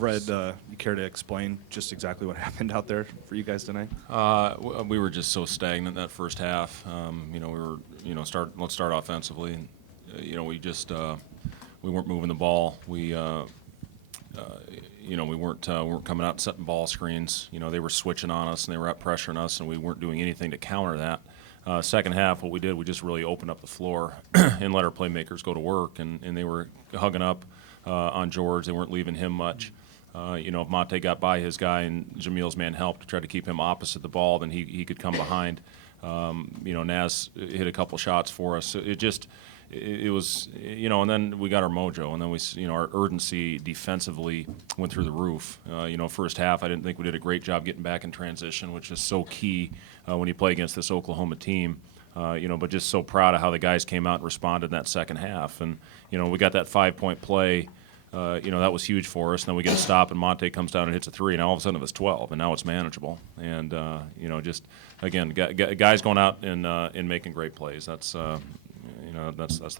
Fred, you care to explain just exactly what happened out there for you guys tonight? We were just so stagnant that first half. We were, let's start offensively. We just we weren't moving the ball. We weren't coming out and setting ball screens. They were switching on us and they were out pressuring us, and we weren't doing anything to counter that. Second half, what we did, we just really opened up the floor and let our playmakers go to work, and they were hugging up on George. They weren't leaving him much. If Monte got by his guy and Jamil's man helped to try to keep him opposite the ball, then he could come behind. Naz hit a couple shots for us. It was, and then we got our mojo, and then we, our urgency defensively went through the roof. First half, I didn't think we did a great job getting back in transition, which is so key when you play against this Oklahoma team. But just so proud of how the guys came out and responded in that second half. And, we got that 5-point play. That was huge for us. And then we get a stop, and Monte comes down and hits a three, and all of a sudden it was 12, and now it's manageable. And, just, again, guys going out and making great plays. That's the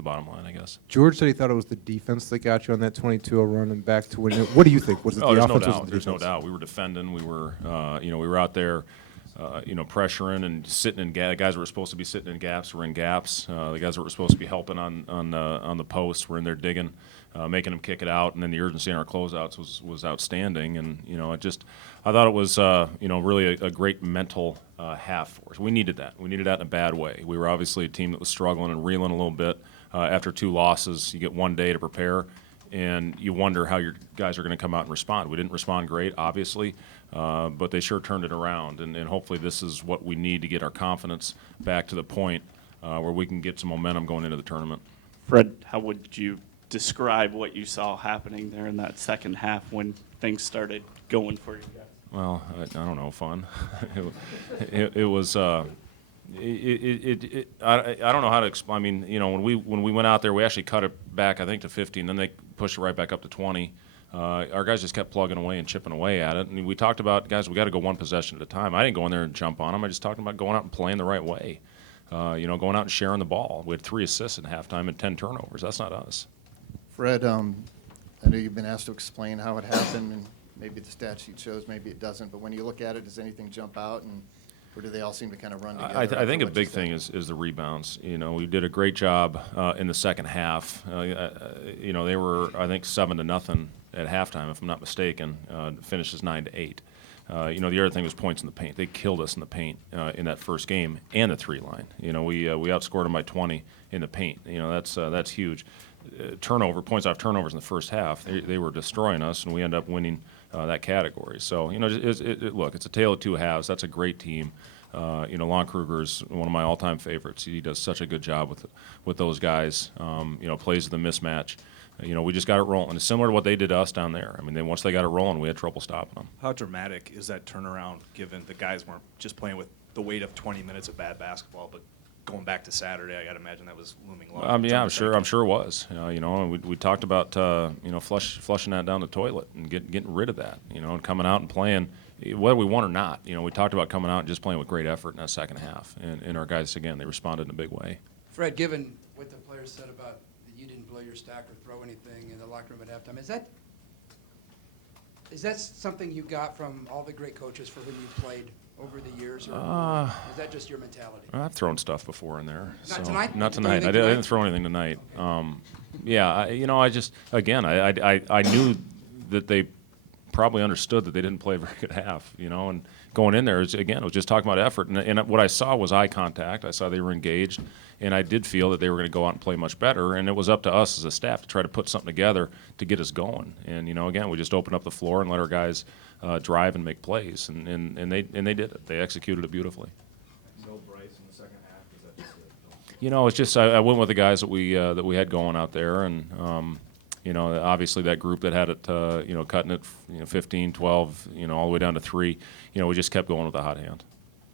bottom line, I guess. George said he thought it was the defense that got you on that 22-0 run and back to winning. What do you think? Was it the offense? There's no doubt. We were defending. We were, we were out there, pressuring and sitting in gaps. The guys that were supposed to be sitting in gaps were in gaps. The guys that were supposed to be helping on the post were in there digging, making them kick it out. And then the urgency in our closeouts was outstanding. And I thought it was really a great mental half for us. We needed that. We needed that in a bad way. We were obviously a team that was struggling and reeling a little bit after 2 losses. You get 1 day to prepare, and you wonder how your guys are going to come out and respond. We didn't respond great, obviously, but they sure turned it around, and hopefully this is what we need to get our confidence back to the point where we can get some momentum going into the tournament. Fred, how would you describe what you saw happening there in that second half when things started going for you guys? Well, I don't know, fun. It was. I don't know how to explain. I mean, when we went out there, we actually cut it back, I think, to 15. Then they pushed it right back up to 20. Our guys just kept plugging away and chipping away at it. And we talked about, guys, we got to go one possession at a time. I didn't go in there and jump on them. I just talked about going out and playing the right way. Going out and sharing the ball. We had 3 assists at halftime and 10 turnovers. That's not us. Fred, I know you've been asked to explain how it happened, and maybe the stat sheet shows, maybe it doesn't. But when you look at it, does anything jump out, or do they all seem to kind of run together? I think a big thing is the rebounds. We did a great job in the second half. They were, I think, 7-0 at halftime, if I'm not mistaken. Finishes 9-8. The other thing was points in the paint. They killed us in the paint in that first game and the 3-line. We outscored them by 20 in the paint. That's huge. Points off turnovers in the first half. They were destroying us, and we ended up winning that category. So look, it's a tale of 2 halves. That's a great team. Lon Kruger is one of my all-time favorites. He does such a good job with those guys. Plays the mismatch. We just got it rolling. It's similar to what they did to us down there. I mean, once they got it rolling, we had trouble stopping them. How dramatic is that turnaround, given the guys weren't just playing with the weight of 20 minutes of bad basketball, but going back to Saturday, I got to imagine that was looming large. Yeah, I'm sure it was. We talked about flushing that down the toilet and getting rid of that. And coming out and playing, whether we won or not. We talked about coming out and just playing with great effort in that second half. And our guys, again, they responded in a big way. Fred, given what the players said about that you didn't blow your stack or throw anything in the locker room at halftime, is that something you got from all the great coaches for whom you played over the years, or is that just your mentality? I've thrown stuff before in there. Not tonight? Not tonight. I didn't throw anything tonight. I knew that they probably understood that they didn't play a very good half, and going in there, it was just talking about effort. And what I saw was eye contact. I saw they were engaged, and I did feel that they were going to go out and play much better, and it was up to us as a staff to try to put something together to get us going. And, again, we just opened up the floor and let our guys drive and make plays, and they did it. They executed it beautifully. No Bryce in the second half. Is that just It's just I went with the guys that we had going out there, and obviously that group that had it, cutting it, 15, 12, all the way down to 3. We just kept going with the hot hand.